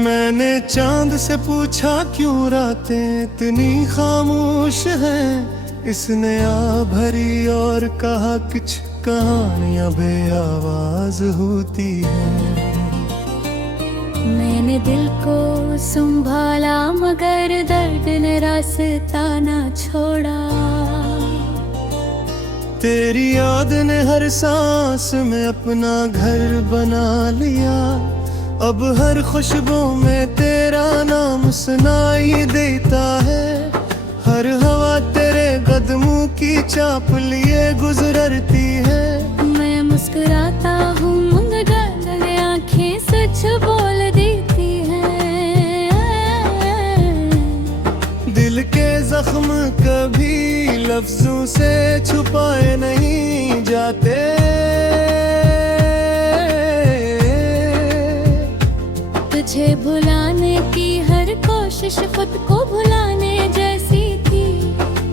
मैंने चांद से पूछा क्यों रातें इतनी खामोश हैं। इसने आ भरी और कहा कुछ कहानियां बेआवाज होती हैं। मैंने दिल को संभाला मगर दर्द ने रास्ता ना छोड़ा। तेरी याद ने हर सांस में अपना घर बना लिया। अब हर खुशबू में तेरा नाम सुनाई देता है। हर हवा तेरे कदमों की चाप लिए गुजरती है। मैं मुस्कुराता हूँ मगर आँखें सच बोल देती हैं। दिल के जख्म कभी लफ्जों से छुपाए नहीं जाते। तुझे भुलाने की हर कोशिश खुद को भुलाने जैसी थी।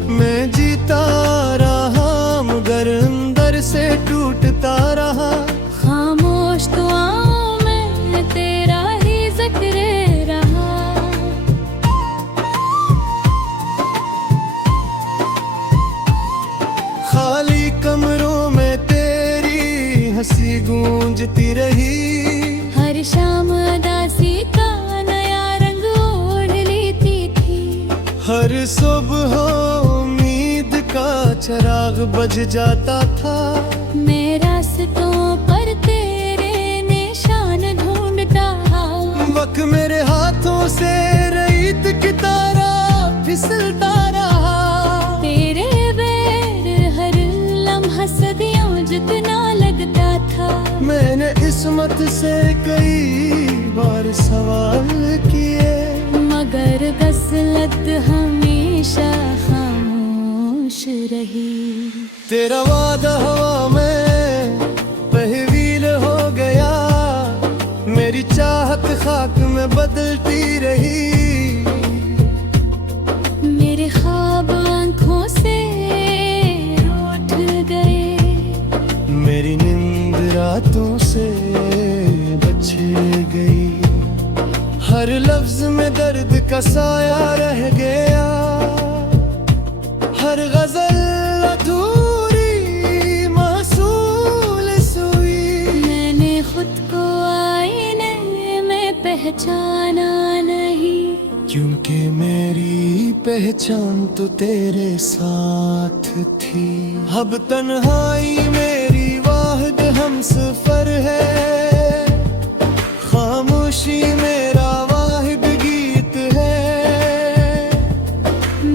मैं जीता रहा मगर अंदर से टूटता रहा। खामोश दुआओं में तेरा ही जिक्र रहा। खाली कमरों में तेरी हंसी गूंजती रही। हर शाम उदासी का नया रंग ओढ़ लेती थी। हर सुबह उम्मीद का चिराग बज जाता था। मैं रास्तों पर तेरे निशान ढूंढता। वक्त मेरे हाथों से रेत की तरह फिसलता रहा। तेरे बैर हर लम्हा सदियों जितना लगता था। मैंने इस्मत से कई बार सवाल किए मगर गसलत हमेशा खामोश रही। तेरा वादा हवा में तहवील हो गया। मेरी चाहत खाक में बदलती रही। मेरे ख्वाब आँखों से रूठ गए। मेरी नींद रातों से बच गई। हर लफ्ज में दर्द का साया रह गया। हर गजल अधूरी महसूल हुई। मैंने खुद को आईने में पहचाना नहीं। क्योंकि मेरी पहचान तो तेरे साथ थी। अब तन्हाई मेरी वाहिद हमसफर है। खामोशी मेरा वाहिद गीत है।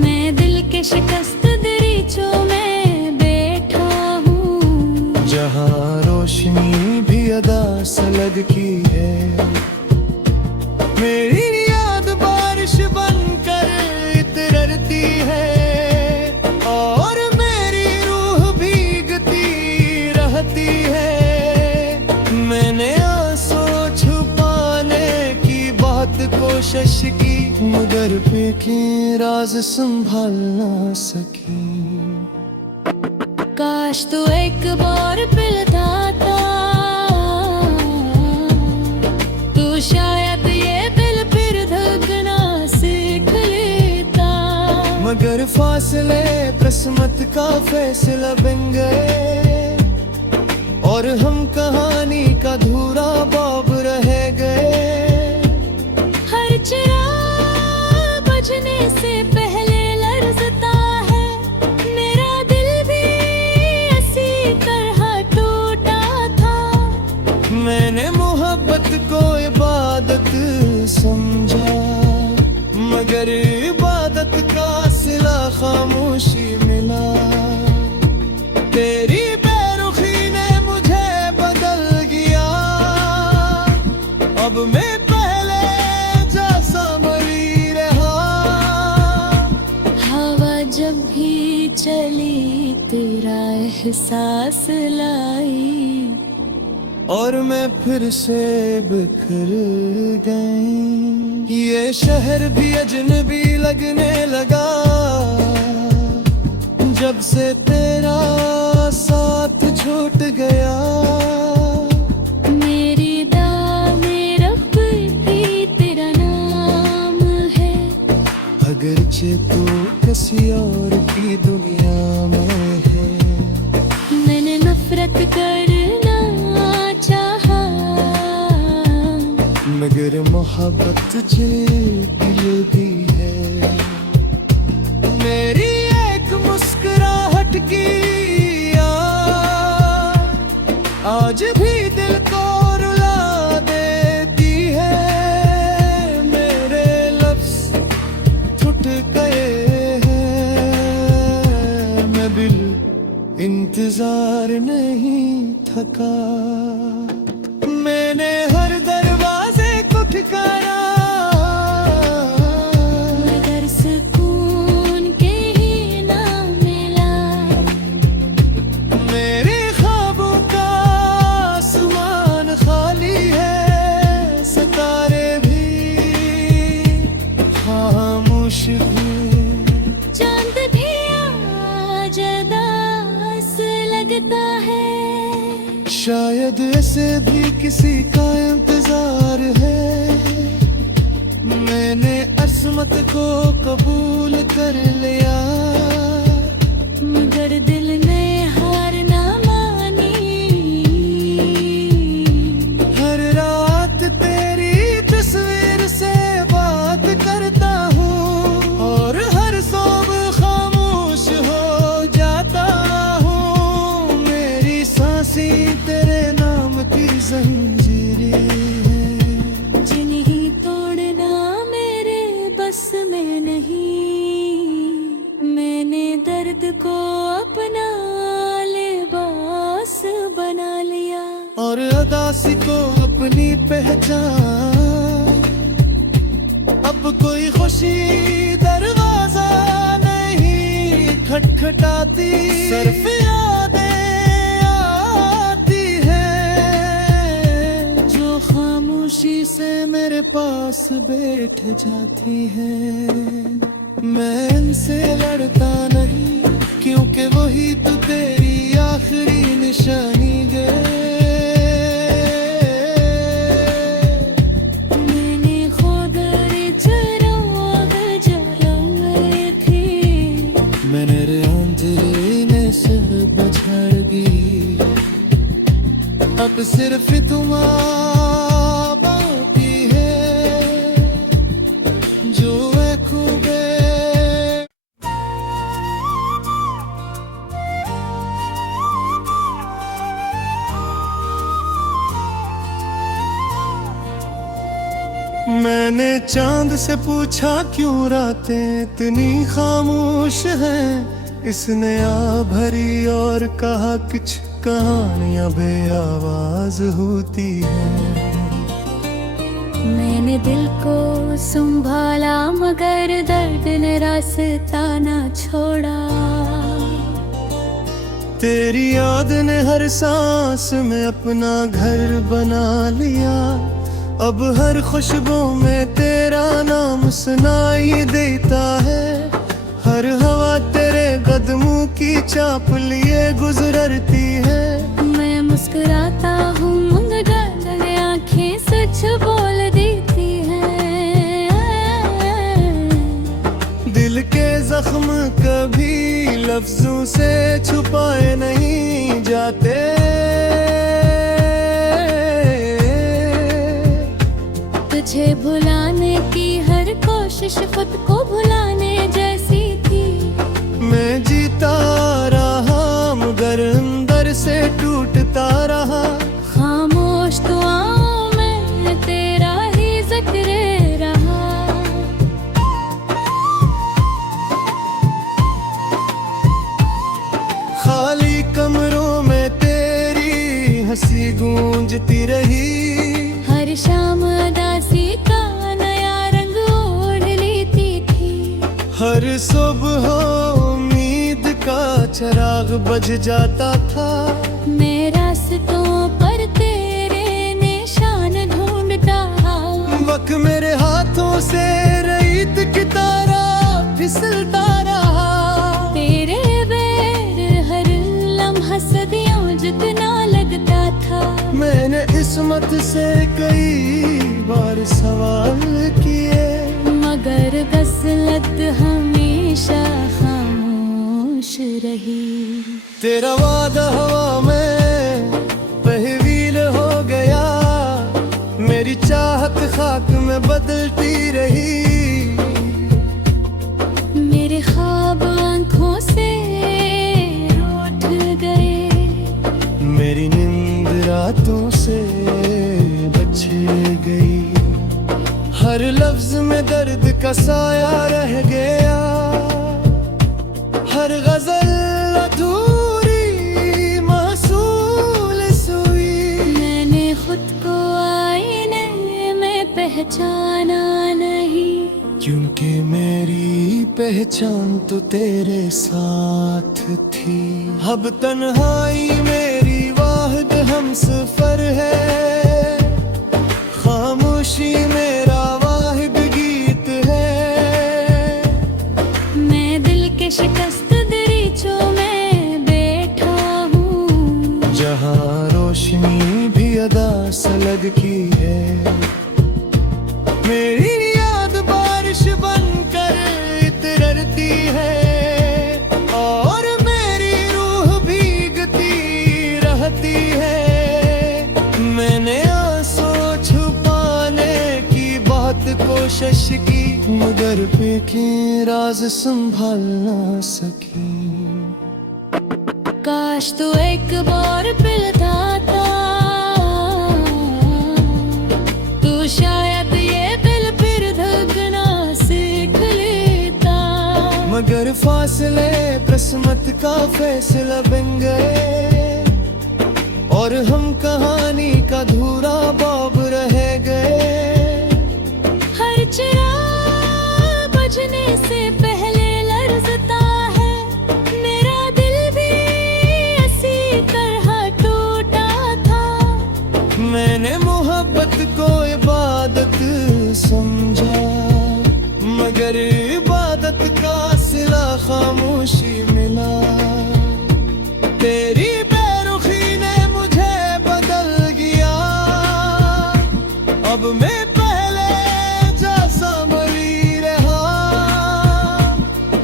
मैं दिल के शिकस्त दरीचों में बैठा हूँ। जहाँ रोशनी भी अदा सलग की है। मेरी याद बारिश बनकर इतरती है। और मेरी रूह भीगती रहती है। मैंने आंसू छुपाने की बहुत कोशिश की मगर के राज संभाल ना सकी। काश तू एक बार पिलता तू शायद ये दिल फिर धड़कना सीख लेता। मगर फासले किस्मत का फैसला बन गए। और हम कहानी का धूरा बाब रह गए। हर चिराग बुझने से पहले लर्जता है। मेरा दिल भी इसी तरह टूटा था। मैंने मोहब्बत को इबादत समझा मगर इबादत का सिला खामोशी मिला। तेरी बेरुखी ने मुझे बदल गया। अब मैं पहले जैसा मरी रहा। हवा जब भी चली तेरा एहसास लाई। और मैं फिर से बिखर गई। ये शहर भी अजनबी लगने लगा जब से तेरा साथ छूट गया। मेरी दाग में रब भी तेरा तू किसी और की दुनिया में है। मैंने नफरत करना चाहा, मगर मोहब्बत तुझे दिल भी है। मेरी एक मुस्कुराहट की आज भी दिल को रुला देती है। मेरे लफ्ज़ टूट गए हैं, मैं दिल इंतजार नहीं थका। मैंने हर दरवाजे को ठिकाना, मगर सुकून के ही ना मिला। मेरे ख्वाबों का आसमान खाली है, सितारे भी खामोश भी। चांद भी आज उदास लगता है, शायद ऐसे भी किसी का इंतजार है। मैंने असमत को कबूल कर लिया, मगर दिल ने हार ना मानी। हर रात तेरी तस्वीर से बात करता हूँ, और हर सुबह खामोश हो जाता हूँ। मेरी सांसें तेरे नाम की जंजीरें हैं, जिन्हें तोड़ना मेरे बस में नहीं। मैंने दर्द को अपना लिबास बना लिया, और उदासी को अपनी पहचान। अब कोई खुशी दरवाजा नहीं खटखटाती, सिर्फ यादें आती हैं जो खामोशी से मेरे पास बैठ जाती हैं। मैं इनसे लड़ता नहीं, क्योंकि वही तो तेरी आखिरी निशानी गए। मैंने खुद चिराग जलाए थे, मैंने अंधेरे से बछड़ गई, अब सिर्फ तुम बाकी है जो है खूबे। मैंने चांद से पूछा क्यों रातें इतनी खामोश हैं। इसने आ भरी और कहा कुछ कहानियां बे आवाज होती हैं। मैंने दिल को संभाला, मगर दर्द ने रास्ता ना छोड़ा। तेरी याद ने हर सांस में अपना घर बना लिया, अब हर खुशबू में तेरा नाम सुनाई देता है। हर हवा तेरे कदमों की चाप लिए गुजरती है। मैं मुस्कुराता हूँ मगर आंखें सच बोल देती हैं। दिल के जख्म कभी लफ्जों से छुपाए नहीं जाते। तुझे भुलाने की हर कोशिश खुद को भुलाने जैसी थी। मैं जीता रहा मगर अंदर से टूटता रहा। खामोश दुआओं में तेरा ही जिक्र रहा। खाली कमरों में तेरी हंसी गूंजती रही। हर शाम उदासी का नया रंग ओढ़ लेती थी। हर सुबह उम्मीद का चिराग बज जाता था। मैं रास्तों पर तेरे निशान ढूंढता। वक्त मेरे हाथों से रेत की तरह फिसलता रहा। तेरे बैर हर लम्हा सदियों जितना लगता था। मैंने किस्मत से कई बार सवाल किए मगर गसलत हमें रही। तेरा वादा हवा में तहवील हो गया, मेरी चाहत खाक में बदलती रही। मेरे ख्वाब आंखों से रूठ गए, मेरी नींद रातों से बच गई। हर लफ्ज में दर्द का साया रह गया, हर गजल अधूरी मासूल सुई। मैंने खुद को आईने में पहचाना नहीं, क्योंकि मेरी पहचान तो तेरे साथ थी। अब तन्हाई मेरी वाहिद हमसफर है, खामोशी मेरा वाहिद गीत है। मैं दिल के शिकस्त दरीचों में बैठा हूँ, जहाँ रोशनी भी अदा सलग की है। मेरी याद बारिश बनकर इतरती है, और मेरी रूह भीगती रहती है। मैंने आंसू छुपाने की बहुत कोशिश की, मगर के राज संभाल ना सकी। काश तू एक बार पिलता, तू शायद ये दिल फिर धड़कना सीख लेता। मगर फासले किस्मत का फैसला बन गए, और हम कहानी का धूरा बाब रह गए। हर चिराग बुझने से पहले लर्जता है, मेरा दिल भी इसी तरह टूटा था। मैंने मोहब्बत को इबादत समझा, मगर इबादत का सिला खामोशी मिला। तेरी बेरुखी ने मुझे बदल गया, अब मैं पहले जैसा मरी रहा।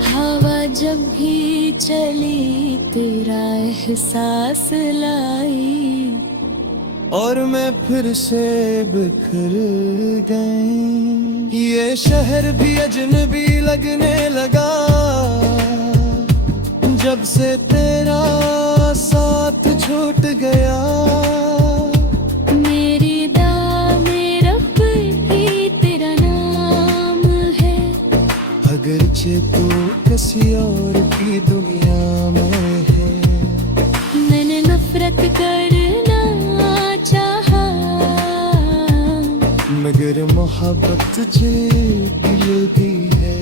हवा जब भी चली तेरा एहसास लाई, और मैं फिर से बिखर गई। ये शहर भी अजनबी लगने लगा, जब से तेरा साथ छूट गया। मेरी दामे रब ही तेरा नाम है, अगरचे तू किसी और की दुनिया में है। मैंने नफरत करना चाहा, मगर मोहब्बत तुझे दिल दी है।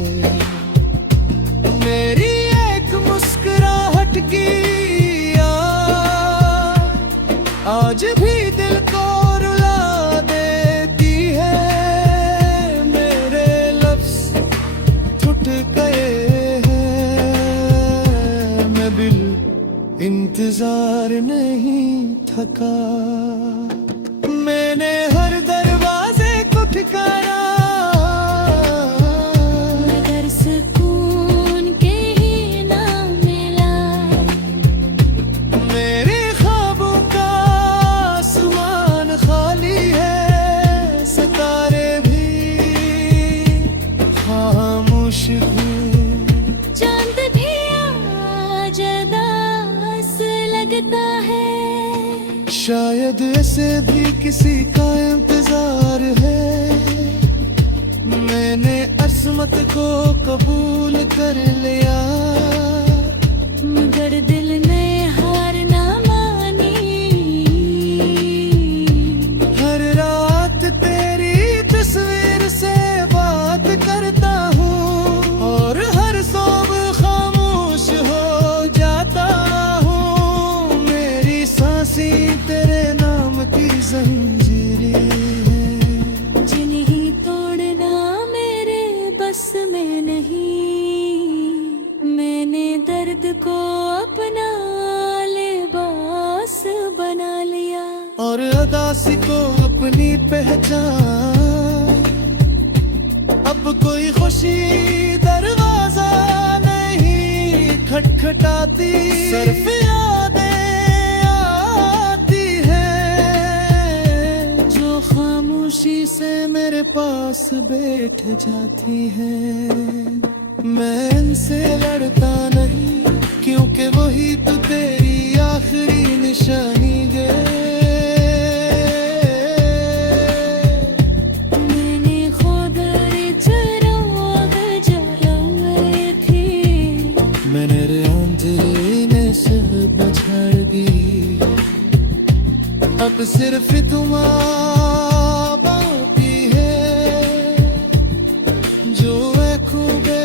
मेरी एक मुस्कुराहट की आज भी दिल को रुला देती है। मेरे लफ्ज टूट गए हैं, मैं बिल इंतजार नहीं थका। मैंने हर दरवाजे को ठिकाना, मगर सुकून के ही ना मिला। मेरे ख्वाबों का आसमान खाली है, सितारे भी खामोश भी। चांद भी आज उदास लगता है, शायद ऐसे भी किसी का इंतजार है। मैंने अस्मत को कबूल कर लिया, मगर दिल ने हार ना मानी। हर रात तेरी तस्वीर से बात करता हूँ, और हर सुबह खामोश हो जाता हूँ। मेरी सांसें तेरे नाम की जंजीरें हैं, जिन्हें तोड़ना मेरे बस में नहीं। मैंने दर्द को अपना लिबास बना लिया, और अदासी को अपनी पहचान। अब कोई खुशी दरवाजा नहीं खटखटाता। पास बैठ जाती है। मैं इनसे लड़ता नहीं क्योंकि वही तो तेरी आखिरी निशानी गे। मैंने खुद चराग जलाई थी, मैंने रे अंधेरे में सब बछड़ गई। अब सिर्फ तुम बाकी है जो है खूबे।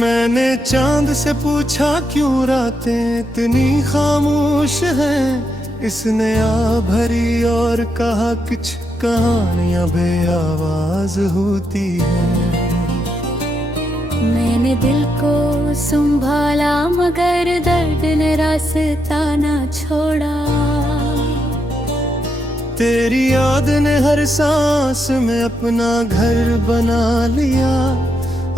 मैंने चांद से पूछा क्यों रातें इतनी खामोश हैं। इसने आ भरी और कहा कुछ कहानियां बेआवाज होती हैं। मैंने दिल को संभाला मगर दर्द ने रास्ता ना छोड़ा। तेरी याद ने हर सांस में अपना घर बना लिया।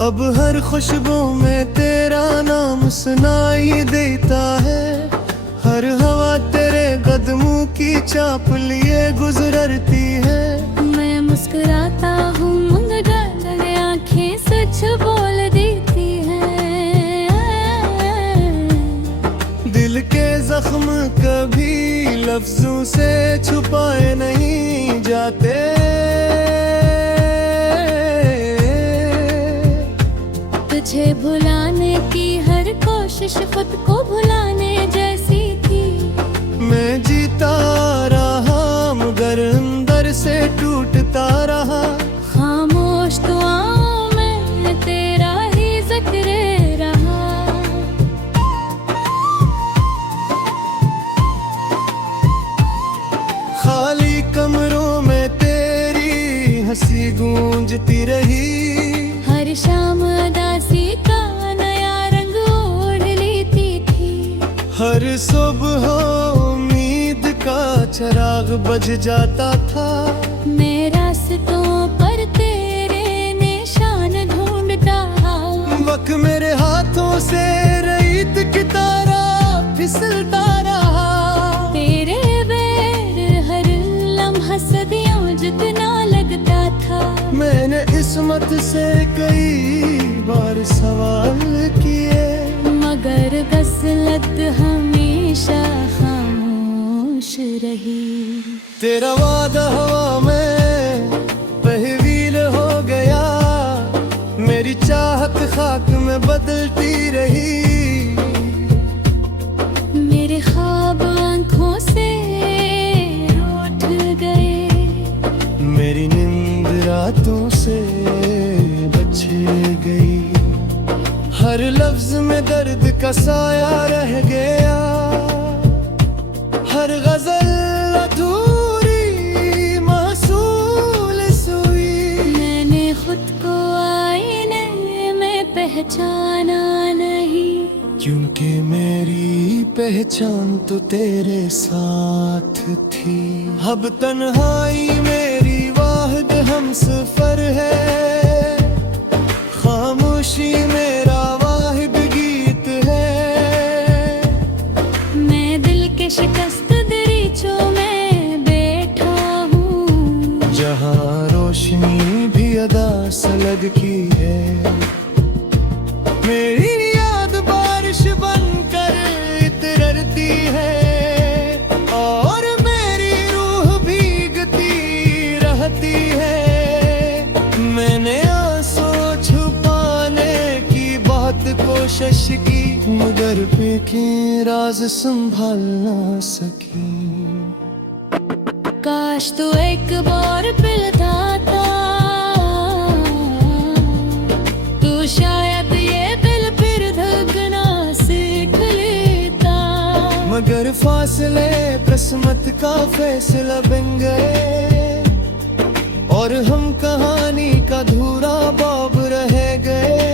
अब हर खुशबू में तेरा नाम सुनाई देता है। हर हवा तेरे कदमों की चाप लिए गुजरती है। मैं मुस्कुराता हूँ मगर आंखें सच बोल देती हैं। दिल के जख्म कभी लफ्जों से छुपाए नहीं जाते। तुझे भुलाने की हर कोशिश खुद को भुलाने जैसी थी। मैं जीता रहा मगर अंदर से टूटता रहा। खामोश दुआओं में तेरा ही जिक्र रहा। खाली कमरों में तेरी हंसी गूंजती रही। हर शाम उदासी का नया रंग ओढ़ लेती थी। हर सुबह उम्मीद का चिराग बज जाता था। मैं रास्तों पर तेरे निशान ढूंढता। वक्त मेरे हाथों से रेत की तरह फिसलता रहा। तेरे बैर हर लम्हा सदियों जितना लगता था। मैंने इस्मत से कई बार सवाल किए मगर गसलत हमेशा खामोश रही। तेरा वादा हवा में तहवील हो गया। मेरी चाहत खाक में बदलती रही। मेरे ख्वाब आंखों से रूठ गए। मेरी नींद रातों से बच गई। हर लफ्ज में दर्द का साया रह गया। हर गजल अधूरी मासूल सोई। मैंने खुद को आईने में पहचाना नहीं। क्योंकि मेरी पहचान तो तेरे साथ थी। अब तन्हाई मेरी वाहिद हमसफर है। खामोशी मेरा वाहिद गीत है। मैं दिल के शिकस्त दरीचों में बैठा हूँ। जहाँ रोशनी भी अदा सलग की है। मेरी याद बारिश बनकर इतरती है। और मेरी रूह भीगती रहती है। मैंने आंसू छुपाने की बहुत कोशिश की मगर के राज संभाल ना सकी। काश तू एक बार पिलता तू शायद ये दिल फिर धड़कना सीख लेता। मगर फासले किस्मत का फैसला बन गए। और हम कहानी का धूरा बाब रह गए।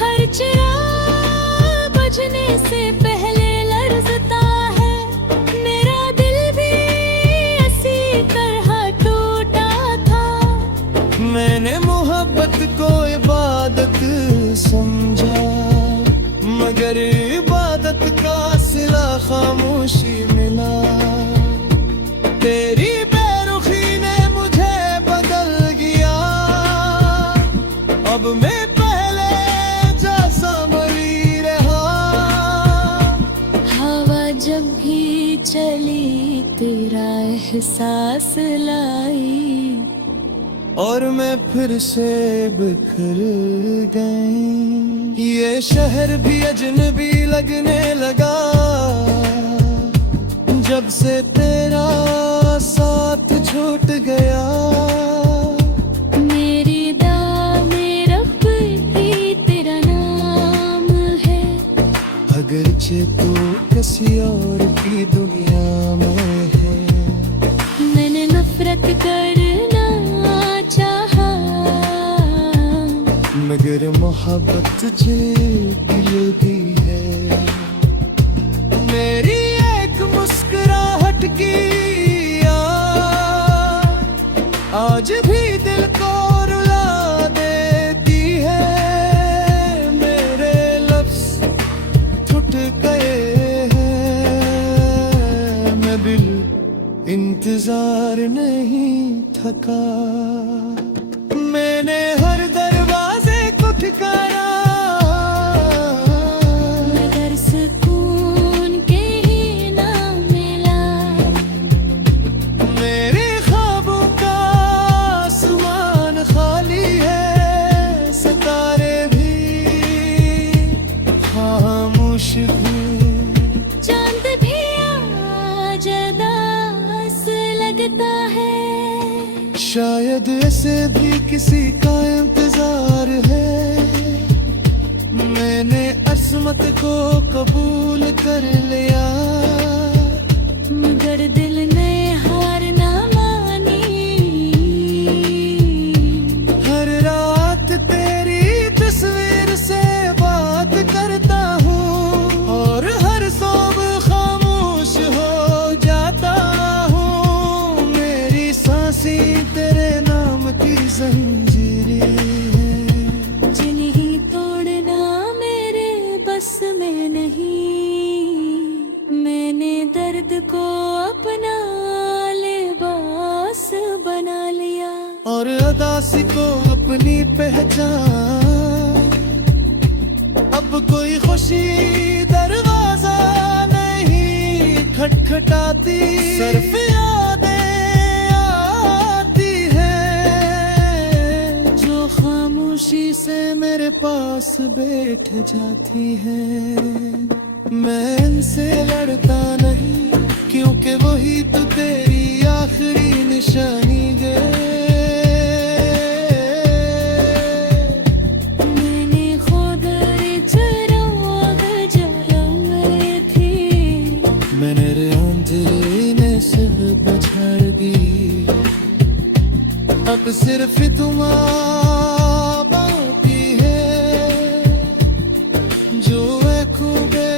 हर चिराग बुझने से पहले लर्जता है। मेरा दिल भी इसी तरह टूटा था। मैंने मोहब्बत को इबादत समझा। खामोशी मिला। तेरी बेरुखी ने मुझे बदल गया, अब मैं पहले जैसा मरी रहा। हवा जब भी चली तेरा एहसास लाई, और मैं फिर से बिखर गई। ये शहर भी अजनबी लगने लगा जब से तेरा साथ छूट गया। मेरी दामें रब ही तेरा नाम है, अगरचे तू किसी और की दुनिया में है। मैंने नफरत करना चाहा, मगर मोहब्बत तुझे दिल दी है। मेरी एक मुस्कुराहट की आज भी दिल को रुला देती है। मेरे लफ्ज टूट गए हैं, मैं दिल इंतजार नहीं थका। मैंने हर दरवाजे को ठिकाना, मगर सुकून के ही ना मिला। मेरे ख्वाबों का आसमान खाली है, सितारे भी खामोश भी। चांद भी आज उदास लगता है, शायद ऐसे भी किसी का इंतजार है। मैंने असमत को कबूल कर लिया, मगर दिल ने हार ना मानी। हर रात तेरी तस्वीर से बात करता हूँ, और हर सुबह खामोश हो जाता हूँ। मेरी सांसें तेरे नाम की जंजीरें हैं, जिन्हें तोड़ना मेरे बस में नहीं। मैंने दर्द को अपना लिबास बना लिया, और अदासी को अपनी पहचान। अब कोई खुशी दरवाजा नहीं खटखटाती, सिर्फ यादें आती हैं जो खामोशी से मेरे पास बैठ जाती हैं। मैं इनसे लड़ता नहीं, क्योंकि वही तो तेरी आखिरी निशानी है। मैंने खुद चिराग जलाई थी, मैंने अंधेरे से बछड़ गई, अब सिर्फ तुम बाकी है जो खूबे।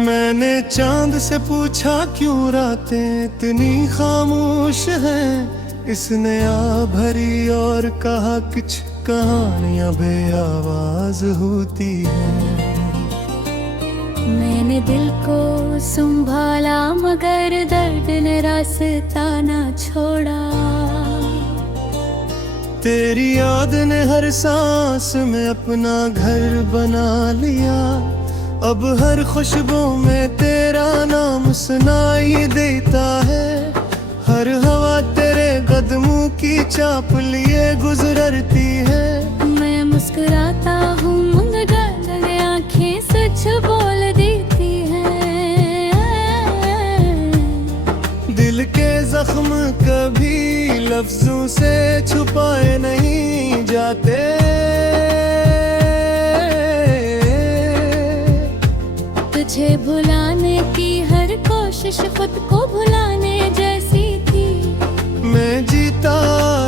मैंने चांद से पूछा क्यों रातें इतनी खामोश हैं, इसने आ भरी और कहा कुछ कहानियां बेआवाज होती हैं। मैंने दिल को संभाला मगर दर्द ने रास्ता ना छोड़ा। तेरी याद ने हर सांस में अपना घर बना लिया, अब हर खुशबू में तेरा नाम सुनाई देता है। हर हवा तेरे कदमों की चाप लिए गुजरती है। मैं मुस्कुराता हूँ मगर आंखें सच बोल देती हैं। दिल के जख्म कभी लफ्जों से छुपाए नहीं जाते। तुझे भुलाने की हर कोशिश खुद को भुलाने जैसी थी। मैं जीता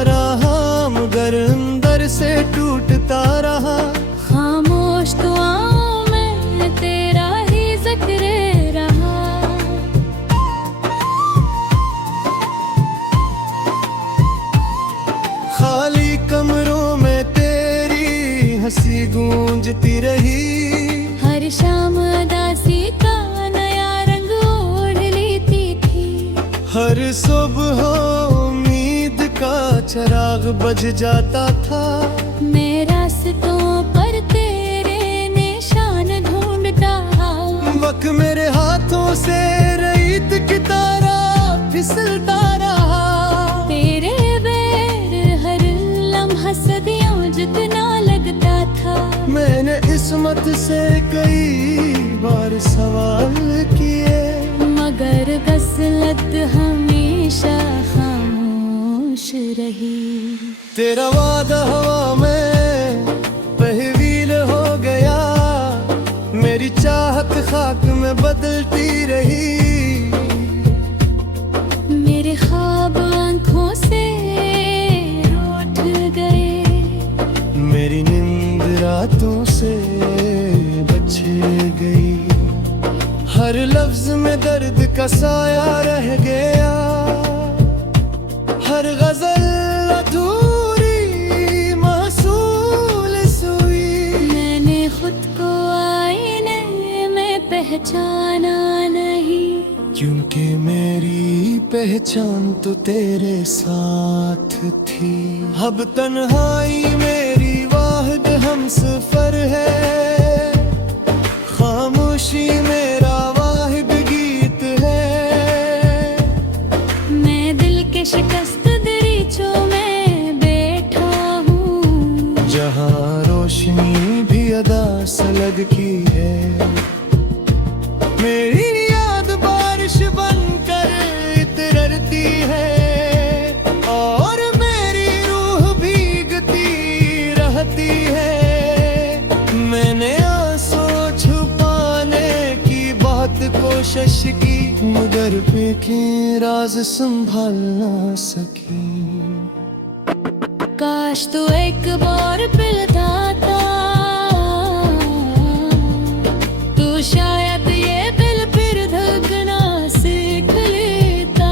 रहा मगर अंदर से टूटता रहा। खामोश दुआओं में तेरा ही जिक्र रहा। गूंजती रही। हर शाम उदासी का नया रंग ओढ़ लेती थी। हर सुबह उम्मीद का चिराग बज जाता था। मैं रास्तों पर तेरे निशान ढूंढता। वक्त मेरे हाथों से रेत की तरह फिसलता रहा। तेरे बैर हर लम्हा सदियों जितना लगता था। मैंने इस्मत से कई बार सवाल किए, मगर गसलत हमेशा खामोश रही। तेरा वादा हवा में तहवील हो गया। मेरी चाहत खाक में बदलती रही। मेरे ख्वाब आंखों से रूठ गए। मेरी नींद रातों से बच गई। हर लफ्ज में दर्द का साया रह गया। हर गजल अधूरी महसूल हुई। मैंने खुद को आईने में पहचाना नहीं। क्योंकि मेरी पहचान तो तेरे साथ थी। अब तन्हाई मेरी वाहिद हमसफर है। खामोशी मेरा वाहिद गीत है। मैं दिल के शिकस्त दरीचों में बैठा हूँ। जहाँ रोशनी भी अदा सलग की है। मेरी याद बारिश बनकर इतरती है। और मेरी रूह भीगती रहती है। मैंने आंसू छुपाने की बहुत कोशिश की, मगर फेंके राज संभाल ना सकी। काश तू एक बार पिलता, तू शायद ये दिल फिर धड़कना सीख लेता।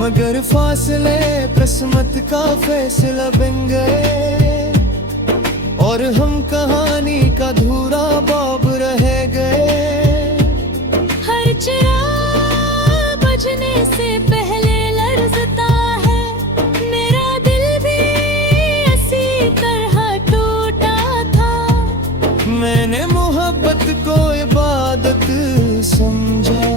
मगर फासले किस्मत का फैसला बन गए। और हम कहानी का धूरा बाब रह गए। हर चिराग बुझने से पहले लर्जता है। मेरा दिल भी इसी तरह टूटा था। मैंने मोहब्बत को इबादत समझा,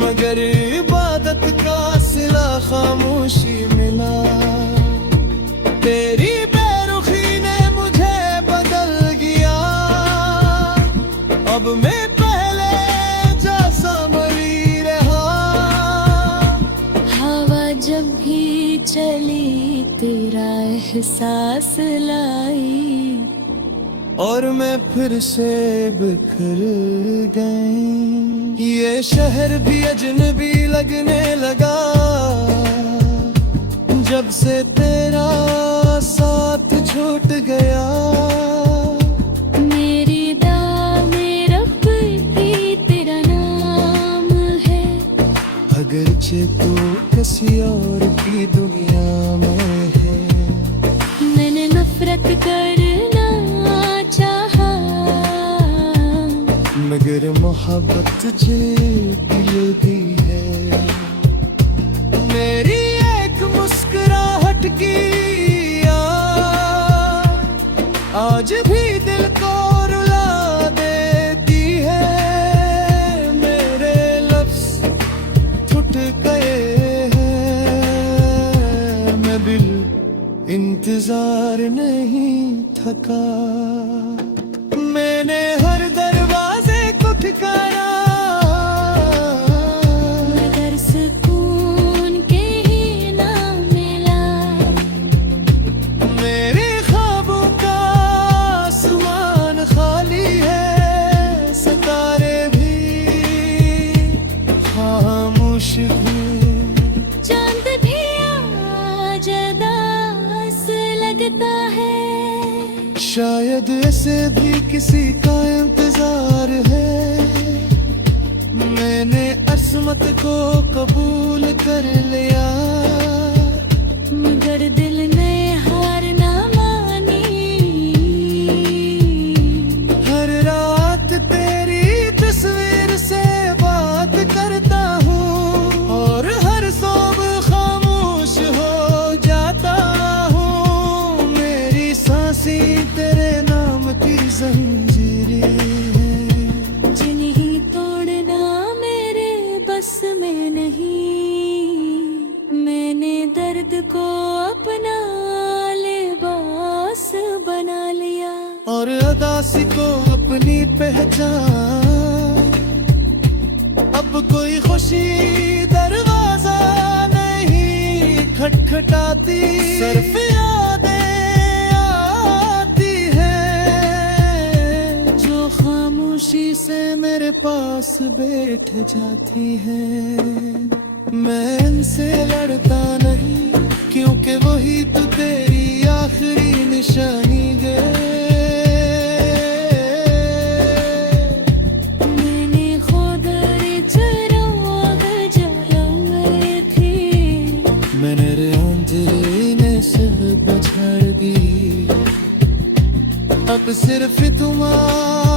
मगर इबादत का सिला खामोशी मिला। तेरी बेरुखी ने मुझे बदल गया। अब मैं पहले जैसा मरी रहा। हवा जब भी चली तेरा एहसास लाई। और मैं फिर से बिखर गई। ये शहर भी अजनबी लगने लगा। जब से तेरा साथ छूट गया। मेरी दाल में रब भी तेरा नाम है। अगरचे तू किसी और की दुनिया में है। मैंने नफरत करना चाहा, मगर मोहब्बत तुझे दिल दी है। मेरी एक मुस्कुराहट की आज भी दिल को रुला देती है। मेरे लफ्ज टूट गए हैं। मैं दिल इंतजार नहीं थका। मैंने हर दरवाजे को ठिकाना, मगर सुकून के ही ना मिला। मेरे ख्वाबों का आसमान खाली है। सितारे भी खामोश भी। चांद भी आज उदास लगता है। शायद ऐसे भी किसी का इंतजार है। मैंने असमत को कबूल कर लिया, मगर दिल ने हार ना मानी। को अपना लिबास बना लिया। और अदासी को अपनी पहचान, अब कोई खुशी दरवाजा नहीं खटखटाती, सिर्फ यादें आती हैं जो खामोशी से मेरे पास बैठ जाती हैं। मैं इनसे लड़ता नहीं क्योंकि वही तो तेरी आखिरी निशानी है। मैंने खुद चिराग जलाए थे, मैंने अंधेरे से बछड़ दी, अब सिर्फ तुम्हारा